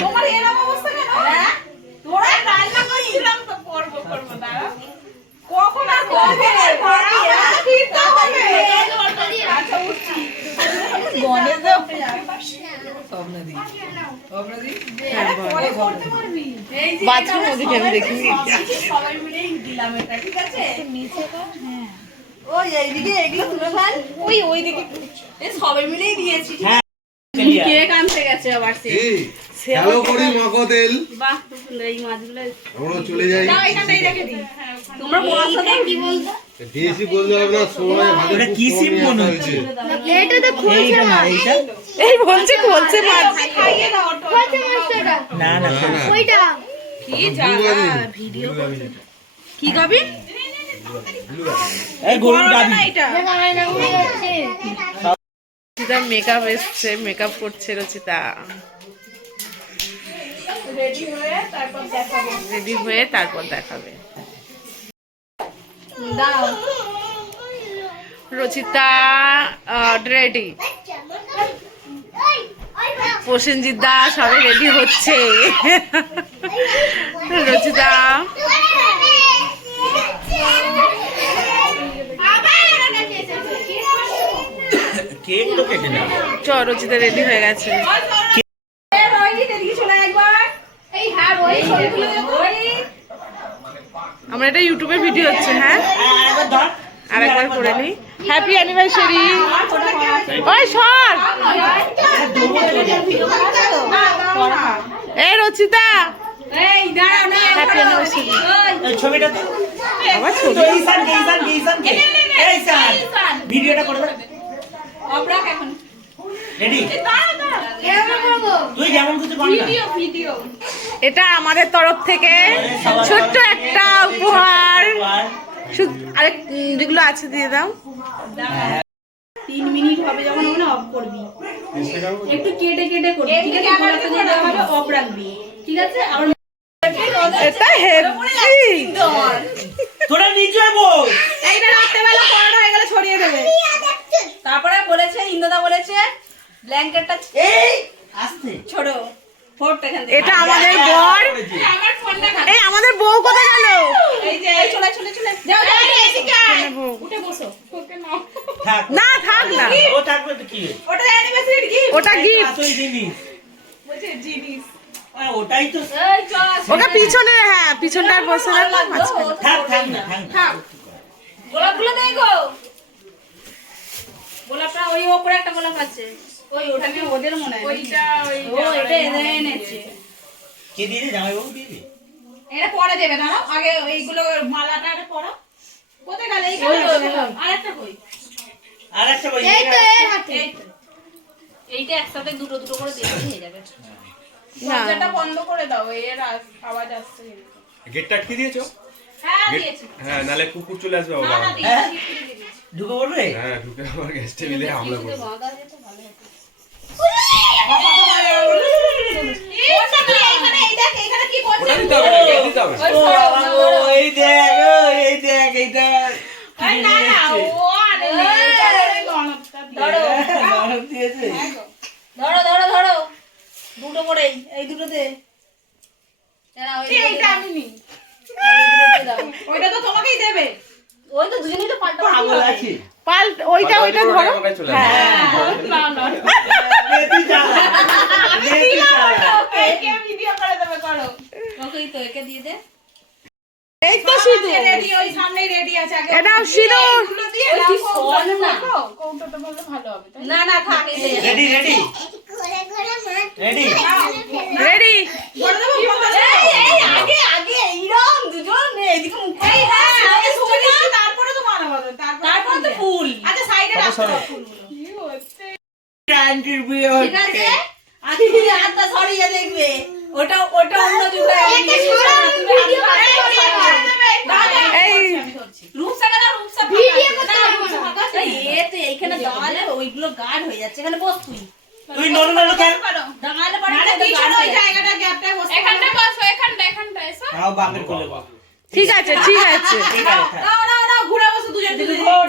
তোমার এরকম অবস্থা কেন? তোরা রান্না করেছিলাম তো করবো দাঁড়া কখন আর করবে ঠিকটা হবে আচ্ছা উঠছি গনে যাও স্বপ্নদি পরে করতে পারবি এই যে বাথরুম ওদিকে আমি দেখিনি সবাই মিলেই দিলাম এটা ঠিক আছে নিচে তো হ্যাঁ ওই এইদিকে এগুলো তুলে ফেল ওইদিকে এই সবাই মিলেই দিয়েছি কেক আনতে গেছে আবার সে হ্যালো করি মাখো তেল বাহ এই মাছগুলো আমরা চলে যাই দাও এখানেই রেখে দিই তোমরা বলছো কি বলছো বেশি বলতে হবে না সময় ভালো কি সিম মনে হচ্ছে এটা তো খুলছে না এইটা এই বলছে মাছ খাইয়ে দাও খুলছে মাছটা না না ওইটা কি জানা ভিডিও কি গাবি এই গরুর গাবি এটা না না উড়ে যাচ্ছে রচিতা মেকআপ এসছে মেকআপ করছে রচিতা রেডি হয়ে তারপর দেখাবো রেডি হয়ে তারপর দেখাবে দাও রচিতা রেডি প্রসেনজিৎ দা সবাই রেডি হচ্ছে রচিতা কেক তো কেটে না রচিতা রেডি হয়ে গেছে আমরা এটা ইউটিউবে ভিডিও হচ্ছে হ্যাঁ আরেকবার করে নি হ্যাপি অ্যানিভার্সারি ওই সর এই রচিতা এই দাঁড়াও না হ্যাপি অ্যানিভার্সারি এই ছবিটা তো আবার ছবি তো এইসান ভিডিওটা করে দাও অপরাক এখন রেডি দাঁড়াও দাঁড়াও তুই যেমন কিছু কর না ভিডিও এটা আমাদের তরফ থেকে ছোট্ট একটা উপহার আরেক যেগুলো আছে দিয়ে দাও 3 মিনিট হবে যখন ওখানে অফ করবি একটু কেটে কেটে করবি ঠিক আছে ক্যামেরাতে দিয়ে দেওয়া হবে অফ রাখবি ঠিক আছে আবার এটা হেভি তোরা নিচে বল এইটা রাত্রেবেলা পড়াটা হয়ে গেলে ছড়িয়ে দেবে তারপরে বলেছে ইন্দ্রদা বলেছে ব্ল্যাঙ্কেটটা এই আস্তে ছোড়ো ফোরটা এখান থেকে এটা আমাদের বর আমার ফোনটা এই আমাদের বউ কোথায় গেল এই যে চলে যাও যাও এদিকে আয় উঠে বসো ওকে নাও থাক না থাক না ও থাকবে তো কি ওটা অ্যানিভার্সারি গিফট ওটা গিফট আসল জিনিস বলছে জিনিস ওটাই তো এই চল ওটা পিছনে হ্যাঁ পিছনটা বসে রাখো মাঝখানে থাক না থাক গোলাপগুলো দেই গো গোলাপটা ওই উপরে একটা গোলাপ আছে ওই ওখানে ওদের মনে হয় ওইটা এটা এনে এনেছে কে দিয়ে জামাই বাবু দিয়ে দে এটা পরে দেবে না আগে এইগুলো মালাটা আগে পরো কোথায় গেল আরেকটা কই আরেকটা বই এই তো এর হাতে এইটা একসাথে দুটো দুটো করে দিলে হয়ে যাবে দরজাটা বন্ধ করে দাও এর আওয়াজ আসছে গেটটা কি দিয়েছো হ্যাঁ দিয়েছি হ্যাঁ নালে কুকুর চলে আসবে না বাবা না দিয়েছি ঢুকে পড়বে হ্যাঁ ঢুকে আমার গ্যাস টেবিলে হামলা করবে এখানে কি করছিস ওটা দিতে হবে না গেট দিতে হবে ও বাবা গো, এই দেখ এইটা না না ও আরে গণপটা ধরো গরম দিয়েছে ধরো দুটো করেই এই দুটোতে এইটা আমি নি ওইটা তো তোমাকেই দেবে ওই তো দুজনেই তো পাল্টা পাগল আছে ওইটা ধরো না না বেশি জ্বালা বেশি জ্বালা কে ভিডিও করে দেবে করো ওকেই তো একে দিয়ে দে এই তো সিঁদুর রেডি ওই সামনেই রেডি আছে আগে এটাও সিঁদুর এগুলো দিয়ে দাও কৌটোটা বললে ভালো হবে না না থাক এই রেডি ঘরে রেডি রেডি বড় দেবো এই আগে এইরকম দুজন এদিকে মুখ এই হ্যাঁ আগে ছবি তারপরে তো মালা হবে তারপরে তো ফুল আচ্ছা সাইডে রাখো ফুলগুলো কি হচ্ছে আন্টির বিয়ে ঠিক আছে আজকে হাতটা সরিয়ে দেখবে ওটা অন্য যুগে এই রূপসাকে দাও রূপসা ভিডিও করতে এই তো এইখানে দাঁড়ালে ওইগুলো গার্ড হয়ে যাচ্ছে এখানে বস তুই নরমাল কেন দাঁড়ালে পরে পিছনে ওই জায়গাটা গ্যাপটা বস এখানটা বসো এখানটা এসো নাও বাপের কোলে বাপ ঠিক আছে দাও ঘুরে বসো দুজন দুজন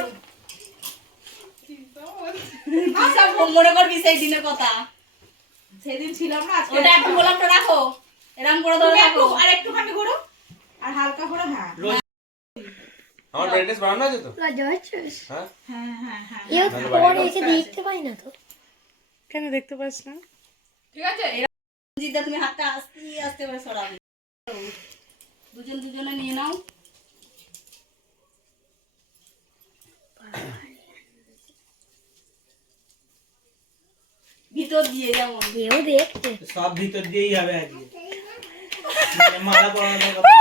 সব মনে করবি সেই দিনের কথা সেদিন ছিলাম না আজকে। ওটা এখন গোলাপটা রাখো, এরকম করে ধরে রাখো। আর একটুখানি ঘোরো, আর হালকা করে। হ্যাঁ আমার ব্রাইটনেস বাড়ানো আছে তো? লজ্জা পাচ্ছিস? হ্যাঁ হ্যাঁ হ্যাঁ হ্যাঁ এও তো পরে এসে দেখতে পাই না তো। কেন দেখতে পাস না? ঠিক আছে। এরকম জিদ্দা তুমি হাতটা আস্তে আস্তে করে সরাবে। দুজন দুজনে নিয়ে নাও। ভিতর দিয়ে যেমন এও দেখছে। সব ভিতর দিয়েই হবে আজকে মালা পরানোর কথা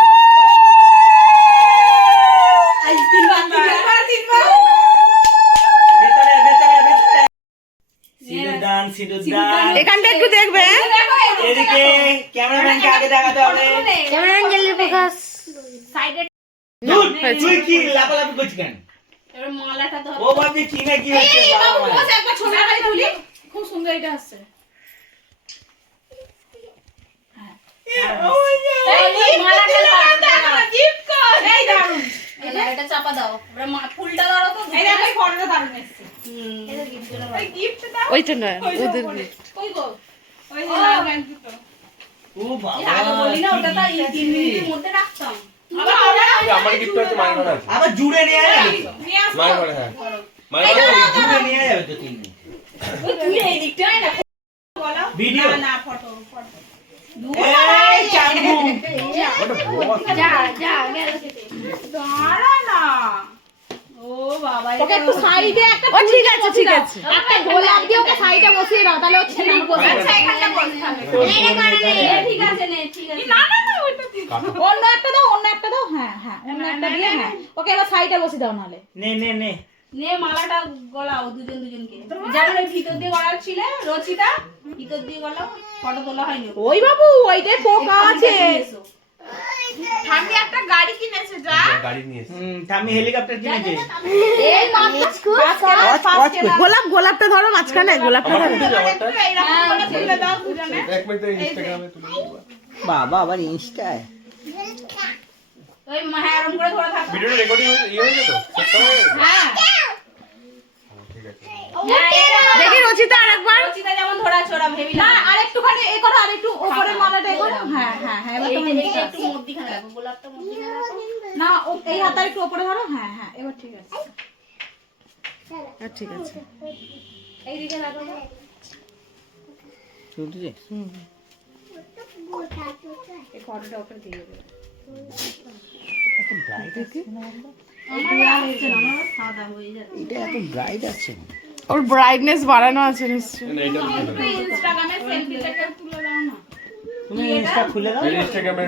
আজ তিনবার ভেতরে ভেতরে ভেতরে সিঁদুর দান এখানটা একটু দেখবে, হ্যাঁ? এদিকে ক্যামেরাম্যানকে আগে দেখাতে হবে। ক্যামেরাঞ্জলি প্রকাশ। সাইডে ধুর, তুই কি লাপালাপি করছিস কেন? এবার মালাটা ধর। ও ভাবছে কি না কি হচ্ছে বাবা মা। বস একবার ছবি খালি তুলি। খুব সুন্দর এটা আসছে। এই মালাটা দাও, গিফট কর। এই দারুন। এটা চাপা দাও। এবার ফুলটা ধরো তো। এই দেখো এই ফটোটা দারুন এসেছে। এটা গিফট দাও। এই গিফট দাও। ওইটা নয়, ওদের gift। কই গো? ওই যে লাল ব্যাংক দুটো। ও এই আগে বাবা বলি না ওটা তো 3 মিনিটের মধ্যে রাখতাম। আমার গিফট আছে মায়ের ঘরে আছে। আবার জুড়ে নিয়ে যাবে তো? নিয়ে আসো। মায়ের ঘরে, হ্যাঁ মায়ের ঘরে আছে। জুড়ে নিয়ে যাবে তো 3 মিনিট ওই তুমি এই দিকটাই না বলো। ভিডিও না না ফটো। এই চাঙ্গু ওটা বস। যা যা গেল সেটা। দাঁড়া না। ও বাবা ওকে একটু সাইডে একটা ও ঠিক আছে, ঠিক আছে। একটা গোলাপ দিয়ে ওকে সাইডে বসিয়ে দাও, তাহলে ও ছেলে বসে আচ্ছা এখানটা বস থাকবে। ঠিক আছে নে, ঠিক আছে। না না না ওইটা ঠিক। অন্য একটা দাও, অন্য একটা দাও। হ্যাঁ হ্যাঁ, অন্য একটা দিয়ে। হ্যাঁ, ওকে এবার সাইডে বসিয়ে দাও নালে। নে নে নে নে মালাটা গলাও দুজন দুজনকে। যেমন এই ভিতর দিয়ে গলার ছিল রচিতা, ভিতর দিয়ে গলাও। ফটো তোলা হয়নি। ওই বাবু, ওইটাই পোকা আছে। আমি একটা গাড়ি কিনেছে যা। গাড়ি নিয়ে এসেছি। আমি হেলিকপ্টার কিনেছি এই মাত্র গোলাপটা ধরো মাঝখানে, গোলাপটা আমার ধরো। খুলে দাও আমারটা। এইরকম করে তুলে দাও দুজনে। এক মিনিট ইনস্টাগ্রামে তুলে দেবো। বাবা আবার ইনস্টায় ওই হ্যাঁ এরকম করে ধরে থাকো। ভিডিওটা রেকর্ডিং হয়েছে তো? সেট করা হয়ে গেছে? হ্যাঁ ঠিক আছে। দেখি রচিতা আরেকবার। রচিতা যেমন ধরা ছোড়া ভেবি না, না। আরেকটুখানি এ করো, আরেকটু উপরের মালাটা এ করো। হ্যাঁ হ্যাঁ হ্যাঁ, এবার তুমি এইটা একটু মধ্যিখানে রাখো, গোলাপটা মধ্যিখানে রাখো। না, এই হাতটা একটু উপরে ধরো। হ্যাঁ হ্যাঁ, এবার ঠিক আছে। ঠিক আছে। এইদিকে রাখো। শুনতেছি এই ফটোটা ওপরে দিয়ে দেবো। এত ব্রাইট আছে সাদা হয়ে যাচ্ছে। এটা এত ব্রাইট আছে ওর ব্রাইটনেস বাড়ানো আছে নিশ্চয়ই। না, এটা তুলে দাও। ইনস্টাগ্রামে সেলফিটাকে তুলে দাও না। তুমি ইনস্টা খুলে দাও এই ইনস্টাগ্রামে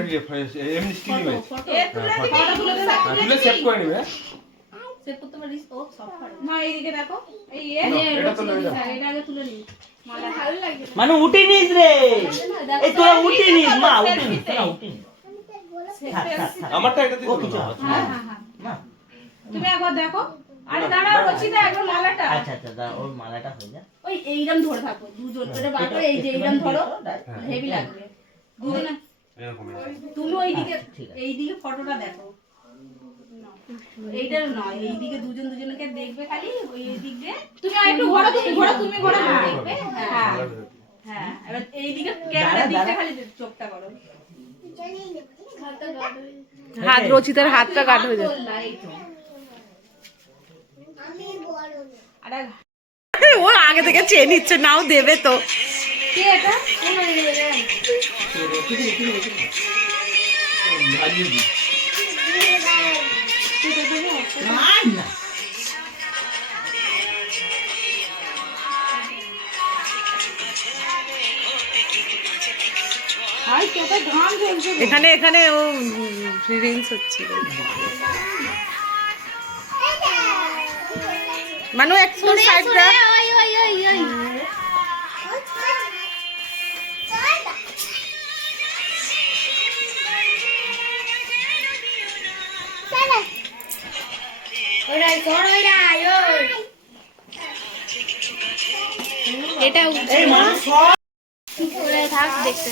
এমনি স্টিল ইমেজ। এ তুলে দিবি। ফটো তুলে দে। তুলে সেভ করে নিবে। সেভ করতে পারিস ও সব পারে। না, এইদিকে দেখো। এই এ এটা তুলে দাও। এটা আগে তুলে নি। মালা ভালো লাগে। মানে উঠে নিস রে এই তোরা উঠে নিস মা উঠে নিস না উঠে নিস থাক, থাক, থাক। আমারটা এটা ও তুলে কিছু দাও। হবে না। হ্যাঁ হ্যাঁ হ্যাঁ, না তুমি একবার দেখো। আরে দাঁড়াও রচিতা একবার মালাটা। আচ্ছা আচ্ছা দাঁড়া, ওর মালাটা হয়ে যায় ওই এইরকম ধরে থাকো দুজন করে বার করে এই যে এইরকম ধরো হেভি লাগবে দুজনে। এরকম তুমি ওইদিকে ঠিক আছে। এইদিকে ফটোটা দেখো। এইটা নয় এইদিকে দুজন দুজনকে দেখবে খালি ওই দিক দিয়ে। তুমি আর একটু ঘোরো, তুমি ঘোরো, তুমি ঘোরো। হ্যাঁ দেখবে হ্যাঁ হ্যাঁ এবার এইদিকে ক্যামেরা দিকটা খালি চোখটা করো। হাত, রচিতার হাতটা কাট হয়ে যাচ্ছে। লাইট আরে ও আগে থেকে চেয়ে নিচ্ছে, নাও দেবে তো। কে এটা? আর না হাই কত ঘাম ঝরছে। এখানে এখানে ও রিলস হচ্ছে। মানু একটু সাইড দা। ওই ওই ওই ওই ওরাই কোন ওরাই ওই এটা এই মানুষ সব ওরাই থাক দেখতে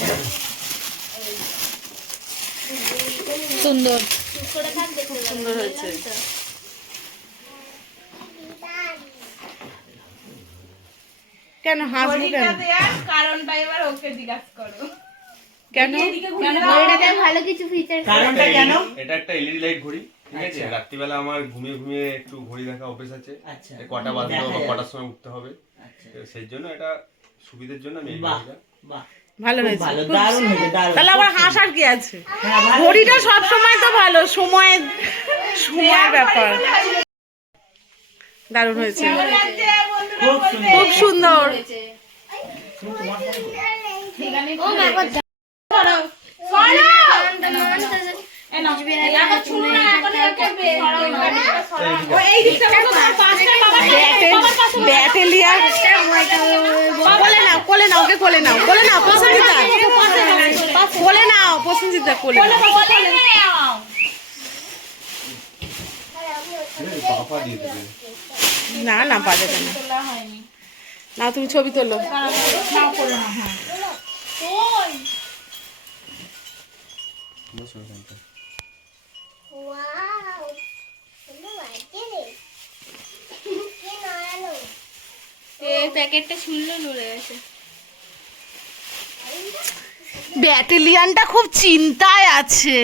সুন্দর সুন্দর হয়েছে। কেন হাসবো কেন? দেওয়ার কারণটা এবার ওকে কেন? ঘড়িটাতে ভালো কিছু ফিচার কারণটা কেন? এটা একটা এলইডি লাইট ঘড়ি, ঠিক আছে? রাত্রিবেলা আমার ঘুমিয়ে ঘুমিয়ে একটু ঘড়ি দেখা অভ্যেস আছে, আচ্ছা। কটা বাজতে হবে বা দেখা কটার যাচ্ছে। সময় উঠতে হবে, আচ্ছা। তো সেই জন্য এটা সুবিধার জন্য আমি এই বাহ ঘড়িটা। বাহ ভালো খুব হয়েছে। ভালো, দারুণ হয়েছে, দারুণ। তাহলে আবার হাসার কি আছে? হ্যাঁ, ভালো ঘড়িটা হয়েছে। সব সময় তো ভালো, সময়ের ব্যাপার। দারুণ হয়েছে, খুব সুন্দর। খুব সুন্দর। তুমি তোমার সাথে করো। ও মা গো ব্যাটেলিয়া কোলে নাও, কোলে নাও, ওকে কোলে নাও, কোলে নাও প্রসেনজিৎ, কোলে নাও প্রসেনজিৎ, কোলে নাও। পাপা দিয়ে দেবে। না না পারে না, না তুমি ছবি তোলো। এই প্যাকেটটা শুনলো নড়ে গেছে। ব্যাটেলিয়ানটা খুব চিন্তায় আছে,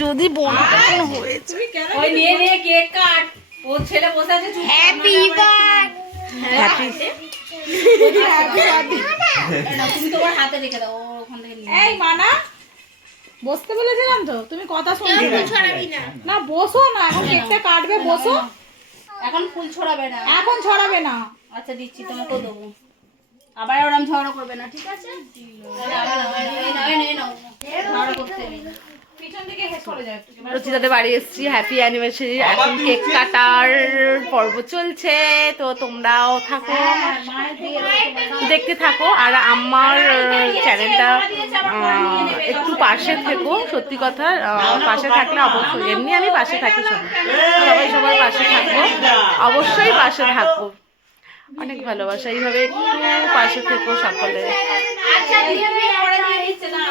যদি বন্টন হয়েছে। ওই নিয়ে কেক কাট, ও ছেলে বসে আছে চুপ। হ্যাপি বার্থ হ্যাপি তুমি তোমার হাতে রেখে দাও, ও ওখান থেকে নিয়ে এই মানা বসতে বলেছিলাম তো, তুমি কথা শুনছো কেউ না। ছড়াবি না। না বসো না, এখন কেকটা কাটবে, বসো। এখন ফুল ছড়াবে না। এখন ছড়াবে না। আচ্ছা দিচ্ছি, তোমাকেও দেবো। আবার ওরম ঝগড়া করবে না, ঠিক আছে? ঝগড়া করতে নেই। পিছন দিকে হেড করে যাও একটু। রচিতাদের বাড়ি এসেছি, হ্যাপি অ্যানিভার্সারি, এখন কেক কাটার পর্ব চলছে, তো তোমরাও থাকো, দেখতে থাকো। আর আমার চ্যানেলটা একটু পাশে থেকো, সত্যি কথা, পাশে থাকলে অবশ্যই, এমনি আমি পাশে থাকি, সবাই সবার পাশে থাকবো, অবশ্যই পাশে থাকবো। অনেক ভালোবাসা, এইভাবে একটু পাশে থেকো সকলে। আচ্ছা দিয়ে পরে দিয়ে দিচ্ছে না।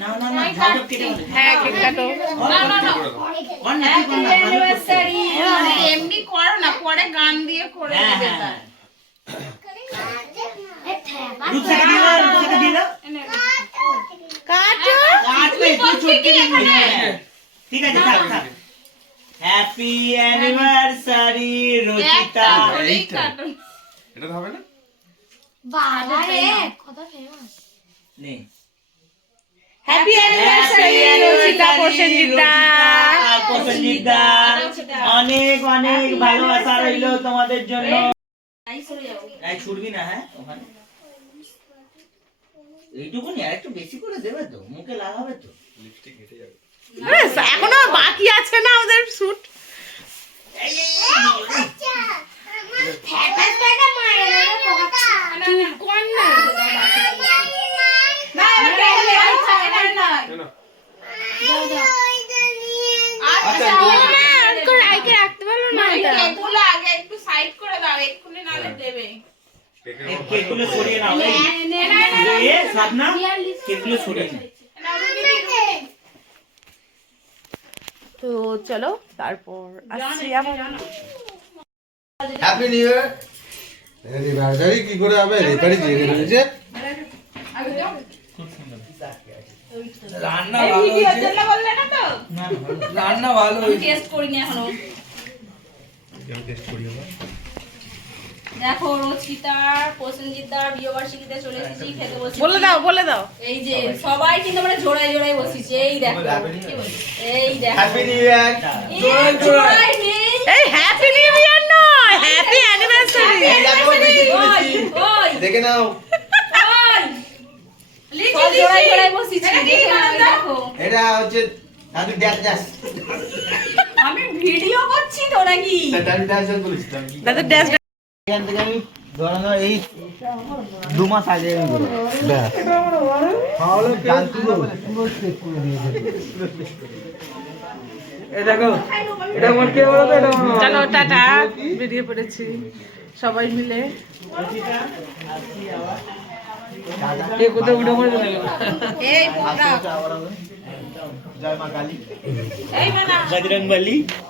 না না না, ঝাড়ু কেটে বলে। হ্যাঁ কেক কাটো। অন নাকি কোন না, ভালো করছে। এমনি করো না, পরে গান দিয়ে করে হ্যাঁ, দেবে হ্যাঁ, তার। দুধ থেকে দিয়ে দাও, দুধ থেকে দিয়ে দাও। কাটো। কাটবে, তুই ছুটকে দিবি। হ্যাঁ, ঠিক আছে, থাক থাক। Happy anniversary Rachita. এইটা এটা তো হবে না? বাবা রে কত ফেমাস। নে। Happy anniversary রচিতা প্রসেনজিৎদা। আর প্রসেনজিৎদা, অনেক অনেক ভালোবাসা রইলো তোমাদের জন্য। এই ছুটবি না, হ্যাঁ ওখানে এইটুকুনি, আর একটু বেশি করে দেবে তো, মুখে লাগাবে তো। লিপস্টিক হেঁটে যাবে। এখনো বাকি আছে না আমাদের শুট। ফ্যাটাসটা মারে না চুপ কর না। না এটা না। কেন? আচ্ছা আজকে রাইকে রাখতে পারলো না এটা। এগুলো আগে একটু সাইড করে দাও, এক্ষুনি নালে দেবে। কেকের এই মতো কেকগুলো সরিয়ে নাও। এই সাধনা, কেকগুলো সরিয়ে নাও। তো চলো তারপর আসছি আবার। Happy new year. অ্যানিভার্সারি কি করে হবে? রেফারি দিয়ে দিয়েছে। রান্না এই ভিডিওর জন্য বললে না তো? না, রান্না ভালো হয়েছে। টেস্ট করিনি এখনো। আমি টেস্ট করি আবার। দেখো রচিতার প্রসেনজিৎদার বিয়েবার্ষিকীতে চলে এসেছি, খেতে বসেছি। বলে দাও, বলে দাও। এই যে সবাই কিন্তু মানে জোড়ায় জোড়ায় বসেছে, এই দেখো। এই দেখো। Happy new year. এই জোড়ায় নেই। এই হ্যাপি নিউ ইয়ার নয়, হ্যাপি অ্যানিভার্সারি। এই দেখো বেশি ওই, করেছি। ওই, দেখে নাও। ওই। সব জোড়ায় জোড়ায় বসেছি, দেখে নাও, এই দেখো। এটা হচ্ছে আমি ড্যাশ ড্যাশ। আমি ভিডিও করছি তো নাকি? আমি ড্যাশ ড্যাশ বলেছি তো আমি। দাদা ড্যাশ এখান থেকে আমি ধরানো এই 2 মাস আগে আমি করব। ব্যাস। তাহলে জানতো পুরো চেক করে দিয়েছে। এই দেখো, এটা আমার কে বলো তো, এটা আমার। চলো টাটা, বেরিয়ে পড়েছি সবাই মিলে। কে কোথায় উঠে পড়ে গেল? এই পোকরা। জয় মা কালী। এই মানা। বজরং বলি।